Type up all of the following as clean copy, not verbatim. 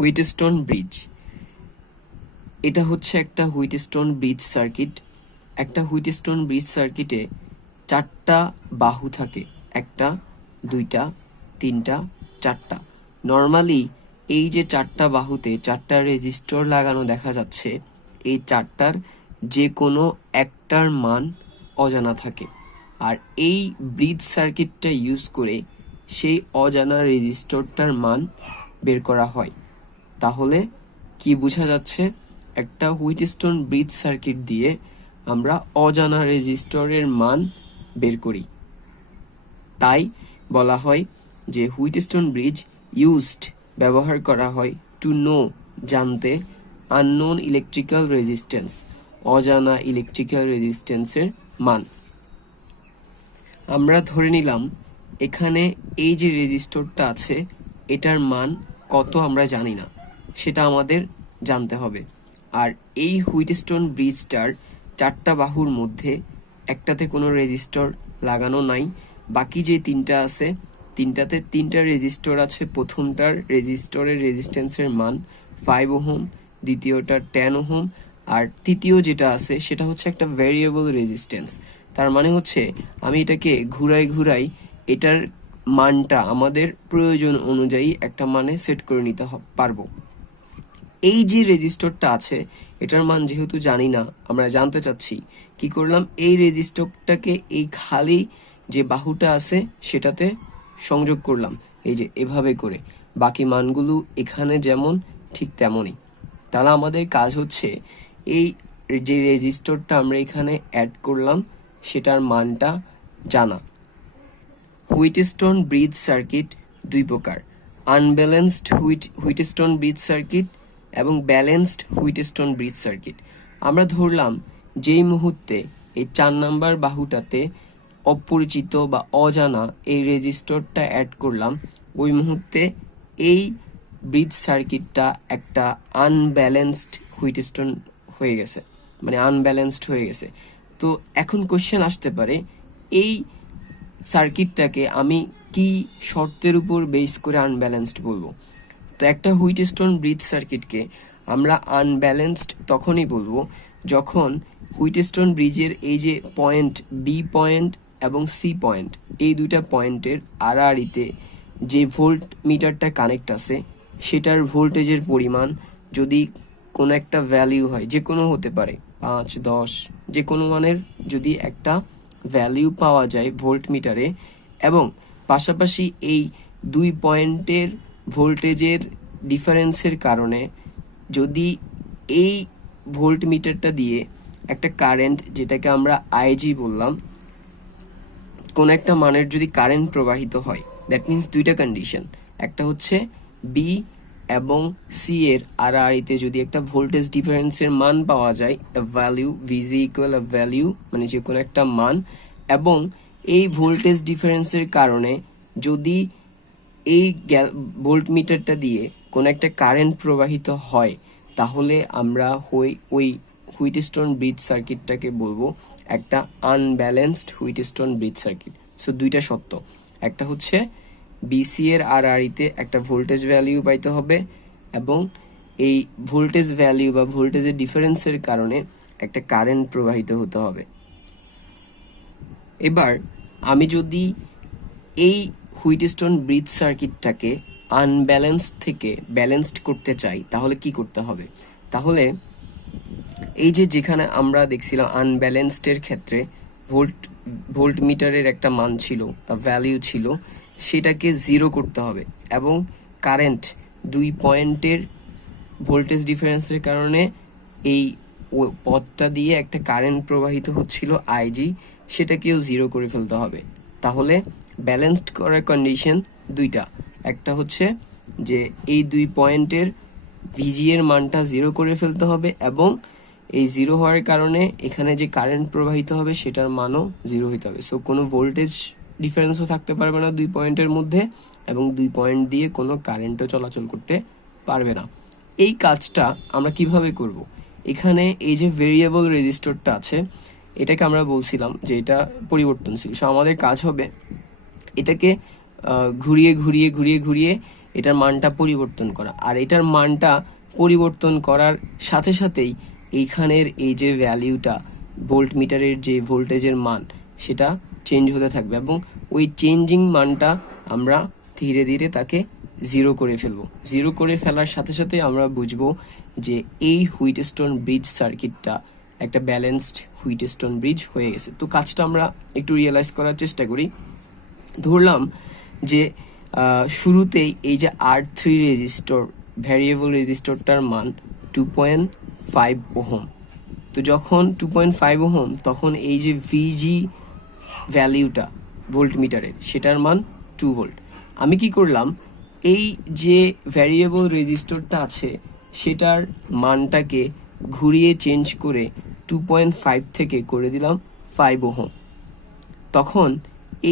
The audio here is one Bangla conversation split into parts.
Wheatstone bridge. এটা হচ্ছে একটা হুইটস্টোন ব্রিজ সার্কিট। একটা হুইটস্টোন ব্রিজ সার্কিটে 4টা বাহু থাকে, 1টা 2টা 3টা 4টা। নর্মালি এই যে 4টা বাহুতে 4টা রেজিস্টর লাগানো দেখা যাচ্ছে, এই 4টার যে কোনো একটার মান অজানা থাকে। আর এই ব্রিজ সার্কিটটা ইউজ করে সেই অজানা রেজিস্টরটার মান বের করা হয়। তাহলে কি বোঝা যাচ্ছে? একটা হুইটস্টোন ব্রিজ সার্কিট দিয়ে আমরা অজানা রেজিস্টরের মান বের করি। তাই বলা হয় যে হুইটস্টোন ব্রিজ ইউজড ব্যবহার করা হয় টু নো জানতে আননোন ইলেকট্রিক্যাল রেজিস্ট্যান্স অজানা ইলেকট্রিক্যাল রেজিস্ট্যান্সের মান। আমরা ধরে নিলাম এখানে এই যে রেজিস্টরটা আছে এটার মান কত আমরা জানি না, সেটা আমাদের জানতে হবে। আর এই হুইটস্টোন ব্রিজটার 4টা বাহুর মধ্যে একটাতে কোনো রেজিস্টর লাগানো নাই, বাকি যে 3টা আছে 3টাতে 3টা রেজিস্টর আছে। প্রথমটার রেজিস্টরের রেজিস্ট্যান্সের মান 5 ওহম, দ্বিতীয়টার 10 ওহম, আর তৃতীয় যেটা আছে সেটা হচ্ছে একটা ভ্যারিয়েবল রেজিস্ট্যান্স। তার মানে হচ্ছে আমি এটাকে ঘুরাই এটার মানটা আমাদের প্রয়োজন অনুযায়ী একটা মানে সেট করে নিতে পারবো। এই যে রেজিস্টরটা আছে এটার মান যেহেতু জানি না, আমরা জানতে চাচ্ছি, কি করলাম, এই রেজিস্টরটাকে এই খালি যে বাহুটা আছে সেটাতে সংযোগ করলাম, এই যে এভাবে করে। বাকি মানগুলো এখানে যেমন ঠিক তেমনই। তাহলে আমাদের কাজ হচ্ছে এই যে রেজিস্টরটা আমরা এখানে অ্যাড করলাম সেটার মানটা জানা। হুইটস্টোন ব্রিজ সার্কিট দুই প্রকার, আনব্যালেন্সড হুইটস্টোন ব্রিজ সার্কিট এবং ব্যালেন্সড হুইটস্টোন ব্রিজ সার্কিট। আমরা ধরলাম যেই মুহূর্তে এই 4 নাম্বার বাহুটাতে অপরিচিত বা অজানা এই রেজিস্টরটা অ্যাড করলাম, ওই মুহূর্তে এই ব্রিজ সার্কিটটা একটা আনব্যালেন্সড হুইটস্টোন হয়ে গেছে, মানে আনব্যালেন্সড হয়ে গেছে। তো এখন কোশ্চেন আসতে পারে, এই সার্কিটটাকে আমি কি শর্তের উপর বেস করে আনব্যালেন্সড বলবো? তো একটা হুইটস্টোন ব্রিজ সার্কিটকে আমরা আনব্যালেন্সড তখনই বলবো যখন হুইটস্টোন ব্রিজের এই যে পয়েন্ট বি পয়েন্ট এবং সি পয়েন্ট, এই দুইটা পয়েন্টের আড়াআড়িতে যে ভোল্ট মিটারটা কানেক্ট আছে সেটার ভোল্টেজের পরিমাণ যদি কোনো একটা ভ্যালিউ হয়, যে কোনো হতে পারে 5, 10, যে কোনো মানের যদি একটা ভ্যালিউ পাওয়া যায় ভোল্ট মিটারে, এবং পাশাপাশি এই দুই পয়েন্টের ভোল্টেজের ডিফারেন্সের কারণে যদি এই ভোল্ট মিটারটা দিয়ে একটা কারেন্ট, যেটাকে আমরা আইজি বললাম, কোন একটা মানের যদি কারেন্ট প্রবাহিত হয়, দ্যাট মিন্স দুইটা কন্ডিশন, একটা হচ্ছে বি এবং সি এর আড়াআড়িতে যদি একটা ভোল্টেজ ডিফারেন্সের মান পাওয়া যায়, ভ্যালিউ ভিজি ইকুয়াল ভ্যালিউ, মানে যে কোনো একটা মান, এবং এই ভোল্টেজ ডিফারেন্সের কারণে যদি এই ভোল্ট মিটারটা দিয়ে কোন একটা কারেন্ট প্রবাহিত হয়, তাহলে আমরা ওই হুইটস্টোন ব্রিজ সার্কিটটাকে বলবো একটা unbalanced Wheatstone bridge circuit. So দুইটা সত্য, একটা হচ্ছে বিসি এর আড়াআড়িতে একটা ভোল্টেজ ভ্যালিউ পাইতে হবে, এবং এই ভোল্টেজ ভ্যালিউ বা ভোল্টেজের ডিফারেন্সের কারণে একটা কারেন্ট প্রবাহিত হতে হবে। এবার আমি যদি এই হুইটস্টোন ব্রিজ সার্কিটটাকে আনব্যালেন্সড থেকে ব্যালেন্সড করতে চাই, তাহলে কি করতে হবে? তাহলে এই যে যেখানে আমরা দেখছিলাম আনব্যালেন্সডের ক্ষেত্রে ভোল্ট মিটারের একটা মান ছিল, ভ্যালিউ ছিল, সেটাকে 0 করতে হবে, এবং কারেন্ট দুই পয়েন্টের ভোল্টেজ ডিফারেন্সের কারণে এই পথটা দিয়ে একটা কারেন্ট প্রবাহিত হচ্ছিল আইজি, সেটাকেও 0 করে ফেলতে হবে। তাহলে ব্যালেন্সড করার কন্ডিশন দুইটা, একটা হচ্ছে যে এই দুই পয়েন্টের ভিজি এর মানটা 0 করে ফেলতে হবে, এবং এই 0 হওয়ার কারণে এখানে যে কারেন্ট প্রবাহিত হবে সেটার মানও 0 হইতে হবে। সো কোনো ভোল্টেজ ডিফারেন্সও থাকতে পারবে না দুই পয়েন্টের মধ্যে, এবং দুই পয়েন্ট দিয়ে কোনো কারেন্টও চলাচল করতে পারবে না। এই কাজটা আমরা কিভাবে করব? এখানে এই যে ভেরিয়েবল রেজিস্টরটা আছে, এটাকে আমরা বলছিলাম যে এটা পরিবর্তনশীল। সো আমাদের কাজ হবে এটাকে ঘুরিয়ে এটার মানটা পরিবর্তন করা, আর এটার মানটা পরিবর্তন করার সাথে সাথেই এইখানের এই যে ভ্যালিউটা ভোল্ট মিটারের যে ভোল্টেজের মান সেটা চেঞ্জ হতে থাকবে, এবং ওই চেঞ্জিং মানটা আমরা ধীরে ধীরে তাকে জিরো করে ফেলবো। জিরো করে ফেলার সাথে সাথে আমরা বুঝবো যে এই হুইটস্টোন ব্রিজ সার্কিটটা একটা ব্যালেন্সড হুইটস্টোন ব্রিজ হয়ে গেছে। তো কাজটা আমরা একটু রিয়েলাইজ করার চেষ্টা করি। ধরলাম যে শুরুতেই এই যে R3 রেজিস্টর, ভ্যারিয়েবল রেজিস্টরটার মান 2.5 ওহম। তো যখন 2.5 ওহম, তখন এই যে ভিজি ভ্যালিউটা ভোল্ট মিটারের সেটার মান 2 ভোল্ট। আমি কি করলাম, এই যে ভ্যারিয়েবল রেজিস্টরটা আছে সেটার মানটাকে ঘুরিয়ে চেঞ্জ করে 2.5 থেকে করে দিলাম 5 ওহম। তখন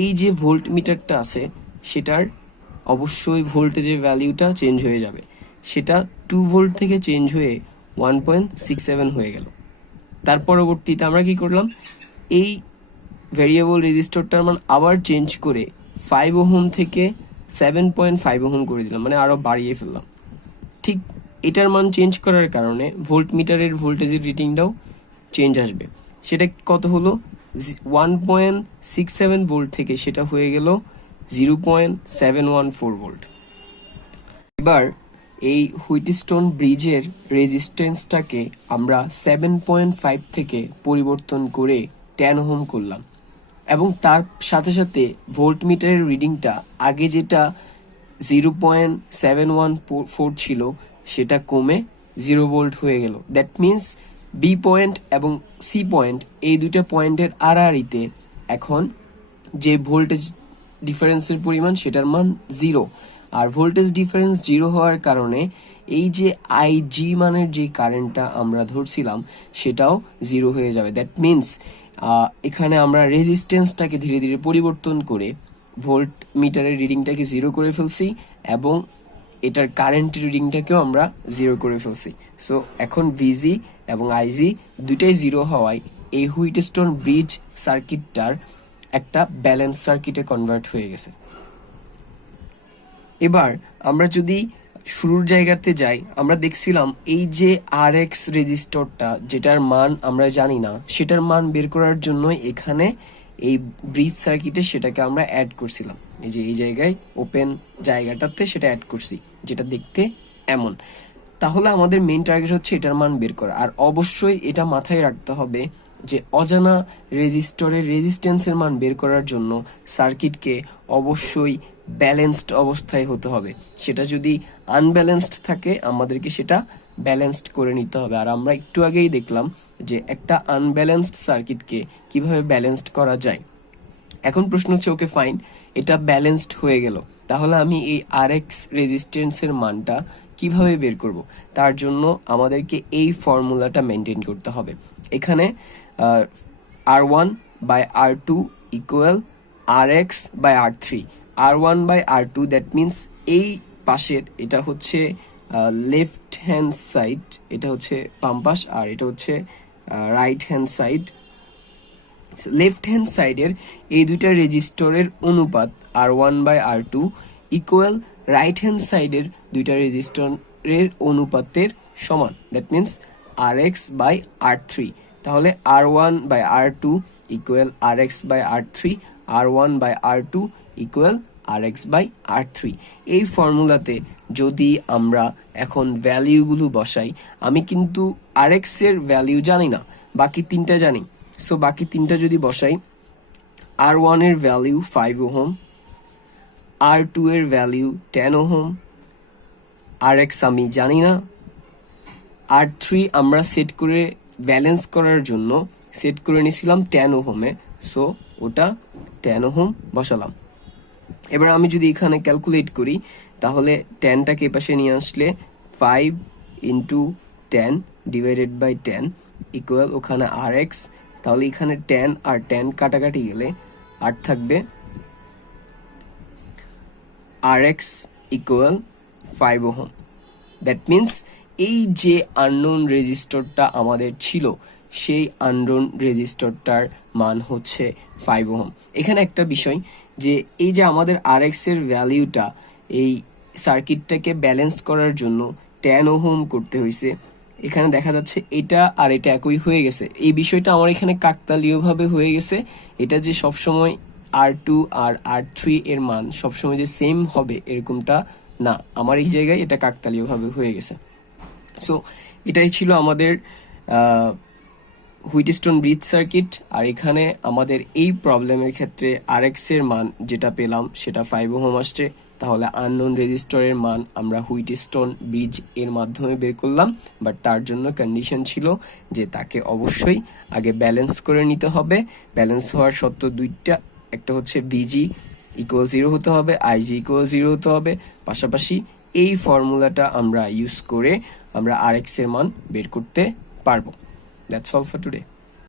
এই যে ভোল্ট মিটারটা আছে সেটার অবশ্যই ভোল্টেজের ভ্যালিউটা চেঞ্জ হয়ে যাবে, সেটা 2 ভোল্ট থেকে চেঞ্জ হয়ে 1.67 হয়ে গেল। তার পরবর্তীতে আমরা কি করলাম, এই ভ্যারিয়েবল রেজিস্টরটার মান আবার চেঞ্জ করে 5 ওহম থেকে 7.5 ওহম করে দিলাম, মানে আরো বাড়িয়ে ফেললাম। ঠিক এটার মান চেঞ্জ করার কারণে ভোল্ট মিটারের ভোল্টেজের রিডিংটাও চেঞ্জ আসবে। সেটা কত হলো, 1.67 ভোল্ট থেকে সেটা হয়ে গেল 0.714 ভোল্ট। এবার এই হুইটস্টোন ব্রিজের রেজিস্ট্যান্সটাকে আমরা 7.5 থেকে পরিবর্তন করে 10 ওহম করলাম, এবং তার সাথে সাথে ভোল্ট মিটারের রিডিংটা আগে যেটা 0.714 ছিল সেটা কমে 0 ভোল্ট হয়ে গেল। দ্যাট মিনস বি পয়েন্ট এবং সি পয়েন্ট, এই দুইটা পয়েন্টের আড়াআড়িতে এখন যে ভোল্টেজ ডিফারেন্সের পরিমাণ সেটার মান 0। আর ভোল্টেজ ডিফারেন্স 0 হওয়ার কারণে এই যে আইজি মানের যে কারেন্টটা আমরা ধরছিলাম সেটাও 0 হয়ে যাবে। দ্যাট মিনস এখানে আমরা রেজিস্ট্যান্সটাকে ধীরে ধীরে পরিবর্তন করে ভোল্ট মিটারের রিডিংটাকে 0 করে ফেলছি, এবং এটার কারেন্ট রিডিংটাকেও আমরা 0 করে ফেলছি। সো এখন ভিজি এবং আইজি দুইটাই 0 হওয়ায় এই হুইটস্টোন ব্রিজ সার্কিটটার একটা ব্যালেন্স সার্কিটে কনভার্ট হয়ে গেছে। এবার আমরা যদি শুরুর জায়গাতে যাই, আমরা দেখছিলাম এই যে RX রেজিস্টরটা যেটার মান আমরা জানি না, সেটার মান বের করার জন্য এখানে এই ব্রিজ সার্কিটে সেটাকে আমরা অ্যাড করছিলাম। এই যে এই জায়গায় ওপেন জায়গাটাতে সেটা অ্যাড করছি, যেটা দেখতে এমন। তাহলে আমাদের মেইন টার্গেট হচ্ছে এটার মান বের করা, আর অবশ্যই এটা মাথায় রাখতে হবে যে অজানা রেজিস্টরের রেজিস্ট্যান্সের মান বের করার জন্য সার্কিটকে অবশ্যই ব্যালেন্সড অবস্থায় হতে হবে। সেটা যদি আনব্যালেন্সড থাকে আমাদেরকে সেটা ব্যালেন্সড করে নিতে হবে। আর আমরা একটু আগেই দেখলাম যে একটা আনব্যালেন্সড সার্কিটকে কিভাবে ব্যালেন্সড করা যায়। এখন প্রশ্ন হচ্ছে, ওকে ফাইন, এটা ব্যালেন্সড হয়ে গেল, তাহলে আমি এই RX রেজিস্ট্যান্সের মানটা কিভাবে বের করব? তার জন্য আমাদেরকে এই ফর্মুলাটা মেনটেন করতে হবে। এখানে R1 by R2 equal RX by R3। R1 by R2 that means এই পাশের এটা হচ্ছে লেফট হ্যান্ড সাইড, এটা হচ্ছে বাম পাশ, আর এটা হচ্ছে right hand side. Left hand সাইডের এই দুইটা রেজিস্টরের অনুপাত R1 by R2 equal right hand সাইডের দুইটা রেজিস্টরের অনুপাতের সমান। That means RX by R3। তাহলে R1 by R2 equal RX by R3, R1 by R2 equal RX by R3। এই ফর্মুলাতে যদি আমরা এখন ভ্যালিউগুলো বসাই, আমি কিন্তু RX এর ভ্যালিউ জানি না, বাকি তিনটা জানি। সো বাকি তিনটা যদি বসাই, R1 এর ভ্যালিউ 5 ওহম, R2 এর ভ্যালিউ 10 ওহম, RX আমি জানি না, R3 আমরা সেট করে ব্যালেন্স করার জন্য সেট করে নিয়েছিলাম 10 ওহমে, সো ওটা 10 ওহম বসালাম। এবার আমি যদি এখানে ক্যালকুলেট করি, তাহলে 10টাকে এপাশে নিয়ে আসলে 5 ইন্টু 10 ডিভাইডেড বাই 10 ইকুয়াল ওখানে RX। তাহলে এখানে 10 আর 10 কাটাকাটি গেলে আর থাকবে RX equal 5 ohm. That means এই যে আননোন রেজিস্টরটা আমাদের ছিল সেই আননোন রেজিস্টরটার মান হচ্ছে 5 ওহম। এখানে একটা বিষয় যে এই যে আমাদের RX এর ভ্যালিউটা এই সার্কিটটাকে ব্যালেন্স করার জন্য 10 ওহম করতে হয়েছে। এখানে দেখা যাচ্ছে এটা আর এটা একই হয়ে গেছে। এই বিষয়টা আমার এখানে কাকতালীয়ভাবে হয়ে গেছে। এটা যে সবসময় R2 আর R3 এর মান সবসময় যে সেম হবে এরকমটা না, আমার এই জায়গায় এটা কাকতালীয়ভাবে হয়ে গেছে। সো এটাই ছিল আমাদের হুইটস্টোন ব্রিজ সার্কিট। আর এখানে আমাদের এই প্রবলেমের ক্ষেত্রে RX এর মান যেটা পেলাম সেটা 5 ওহম আসছে। তাহলে আননোন রেজিস্টরের মান আমরা হুইটস্টোন ব্রিজ এর মাধ্যমে বের করলাম, বাট তার জন্য কন্ডিশন ছিল যে তাকে অবশ্যই আগে ব্যালেন্স করে নিতে হবে। ব্যালেন্স হওয়ার শর্ত দুইটা, একটা হচ্ছে VG ইকুয়াল 0 হতে হবে, IG ইকুয়াল 0 হতে হবে। পাশাপাশি এই ফর্মুলাটা আমরা ইউজ করে আমরা RX এর মান বের করতে পারবো। That's all for today.